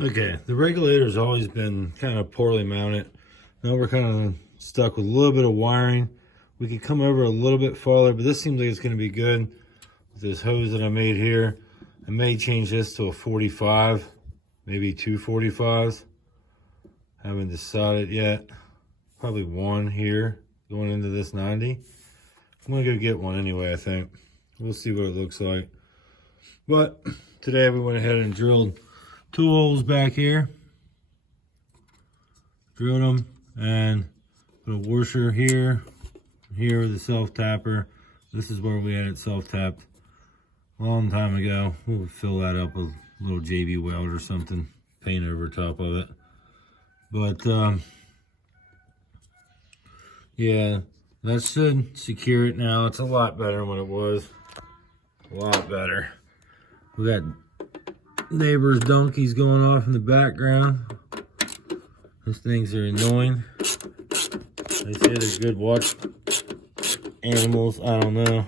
Okay, the regulator's always been kind of poorly mounted. Now we're kind of stuck with a little bit of wiring. We could come over a little bit farther, but this seems like it's going to be good with this hose that I made here. I may change this to a 45, maybe two 45s. Haven't decided yet. Probably one here going into this 90. I'm going to go get one anyway, I think. We'll see what it looks like. But today we went ahead and drilled 2 holes back here. Drilled them and put a washer here, here with a self-tapper. This is where we had it self-tapped a long time ago. We'll fill that up with a little JB weld or something, paint over top of it. But yeah, that should secure it now. It's a lot better than what it was. A lot better. We got neighbors' donkeys going off in the background. Those things are annoying. They say they're good watch animals. I don't know.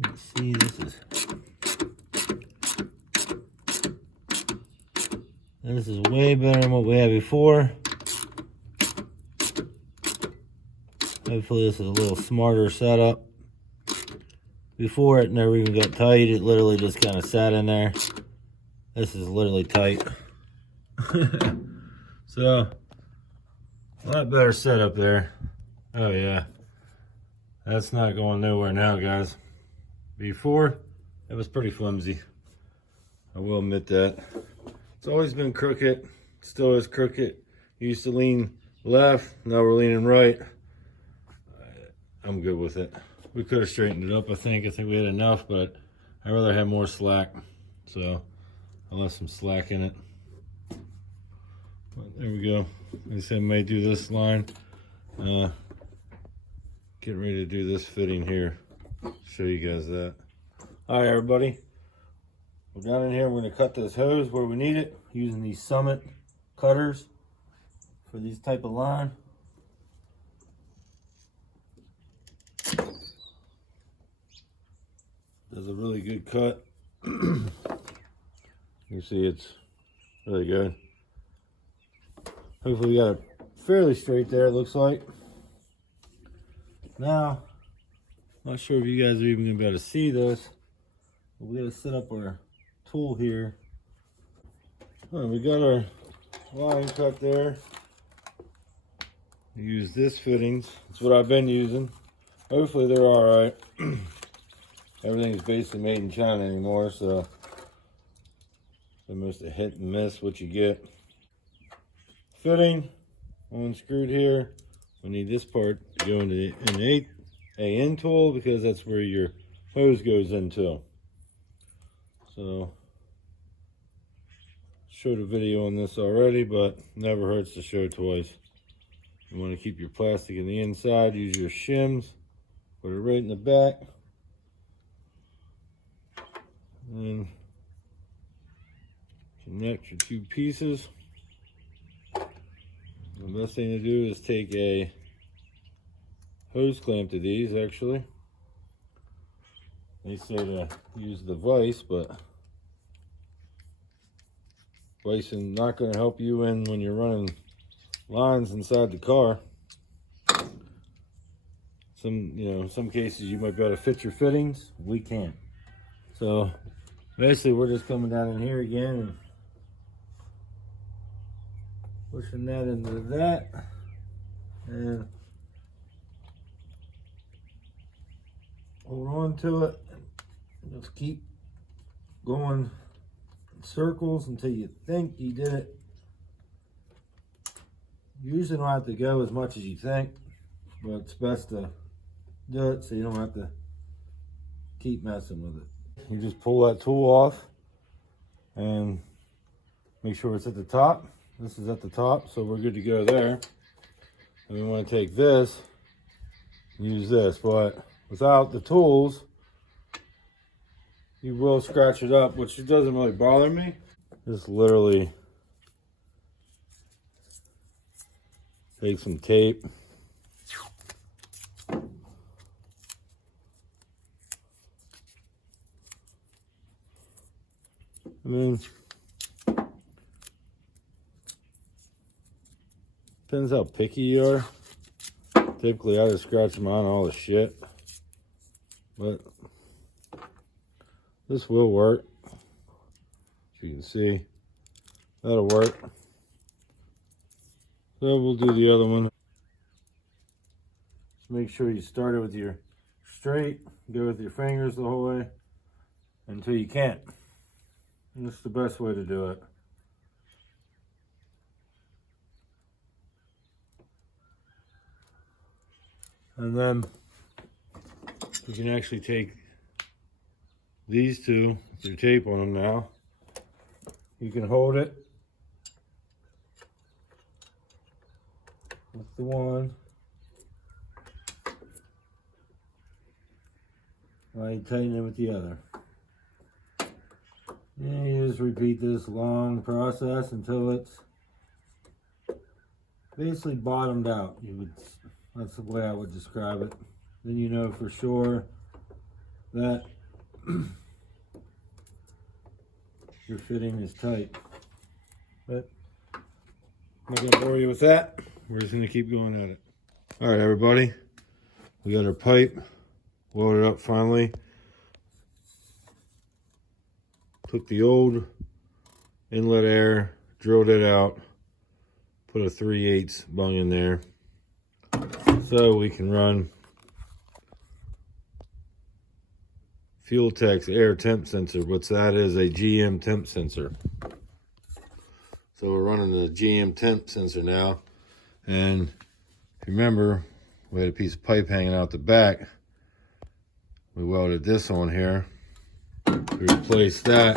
Let's see, this is way better than what we had before. Hopefully this is a little smarter setup. Before it never even got tight, it literally just kind of sat in there. This is literally tight. So, a lot better setup there. Oh yeah, that's not going nowhere now, guys. Before, it was pretty flimsy. I will admit that. It's always been crooked, still is crooked. Used to lean left, now we're leaning right. I'm good with it. We could have straightened it up, I think. I think we had enough, but I'd rather have more slack. So I left some slack in it. But there we go. Like I said, I may do this line. Getting ready to do this fitting here. Show you guys that. All right, everybody. We're down in here. We're going to cut this hose where we need it using these Summit cutters for these type of line. Does a really good cut. You see it's really good. Hopefully we got it fairly straight there, it looks like. Now, not sure if you guys are even gonna be able to see this, but we gotta set up our tool here. All right, we got our line cut there. Use this fittings. That's what I've been using. Hopefully they're all right. Everything's basically made in China anymore, so it's almost a hit and miss what you get. Fitting, unscrewed here. We need this part to go into an AN tool because that's where your hose goes into. So, showed a video on this already, but never hurts to show twice. You want to keep your plastic in the inside, use your shims, put it right in the back. And connect your 2 pieces. The best thing to do is take a hose clamp to these, actually. They say to use the vise, but vise is not going to help you when you're running lines inside the car. In some cases you might be able to fit your fittings. We can't. So basically we're just coming down in here again and pushing that into that, and hold on to it and just keep going in circles until you think you did it. You usually don't have to go as much as you think, but it's best to do it so you don't have to keep messing with it. You just pull that tool off and make sure it's at the top. This is at the top, so we're good to go there. And we want to take this and use this, but without the tools, you will scratch it up, which doesn't really bother me. Just literally take some tape, I mean, depends how picky you are. Typically, I just scratch them on all the shit. But this will work. As you can see, that'll work. So we'll do the other one. Make sure you start it with your straight. Go with your fingers the whole way until you can't. And that's the best way to do it. And then you can actually take these two with your tape on them now. You can hold it with the one. While you tighten it with the other. And you just repeat this long process until it's basically bottomed out. That's the way I would describe it. Then you know for sure that your fitting is tight. But I'm not gonna bore you with that. We're just gonna keep going at it. All right, everybody. We got our pipe welded up finally. Took the old inlet air, drilled it out, put a 3/8 bung in there so we can run Fuel Tech's air temp sensor, which that is a GM temp sensor. So we're running the GM temp sensor now. And if you remember, we had a piece of pipe hanging out the back. We welded this on here. We replaced that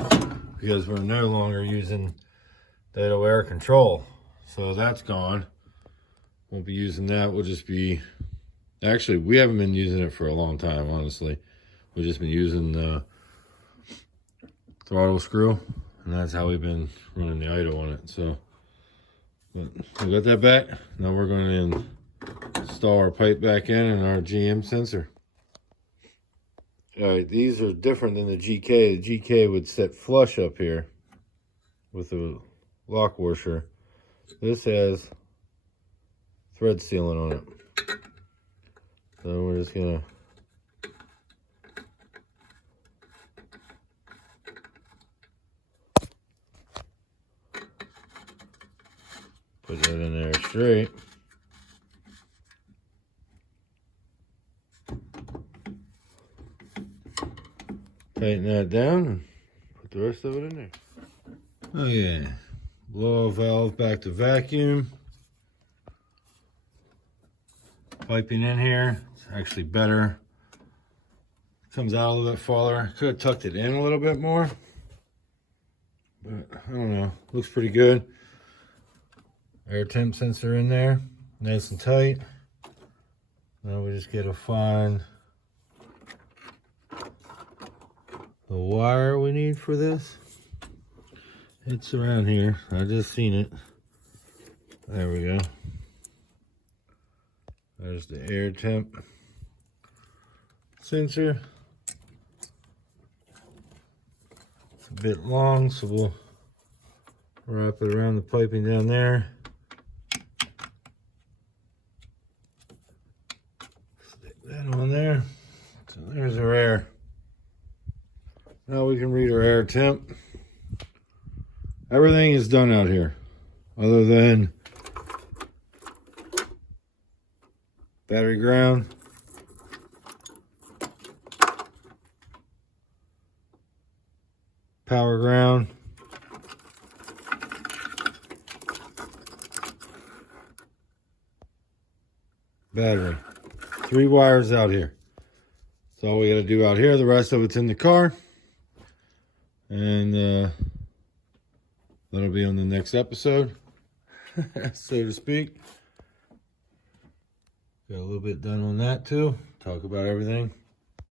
because we're no longer using dado air control. So that's gone. Won't be using that. We'll just be, actually, we haven't been using it for a long time, honestly. We've just been using the throttle screw, and that's how we've been running the idle on it. So, but we got that back. Now we're going to install our pipe back in and our GM sensor. All right, these are different than the GK. The GK would sit flush up here with the lock washer. This has thread sealant on it. So we're just gonna put that in there straight. Tighten that down and put the rest of it in there. Oh yeah, blow valve back to vacuum. Piping in here, it's actually better. Comes out a little bit farther. Could have tucked it in a little bit more, but I don't know. Looks pretty good. Air temp sensor in there, nice and tight. Now we just gotta find the wire we need for this. It's around here. I just seen it. There we go. There's the air temp sensor. It's a bit long, so we'll wrap it around the piping down there. Stick that on there. So there's our air. Now we can read our air temp. Everything is done out here, other than battery ground, power ground, battery. 3 wires out here. That's all we got to do out here. The rest of it's in the car. And that'll be on the next episode, so to speak. Got a little bit done on that too. Talk about everything.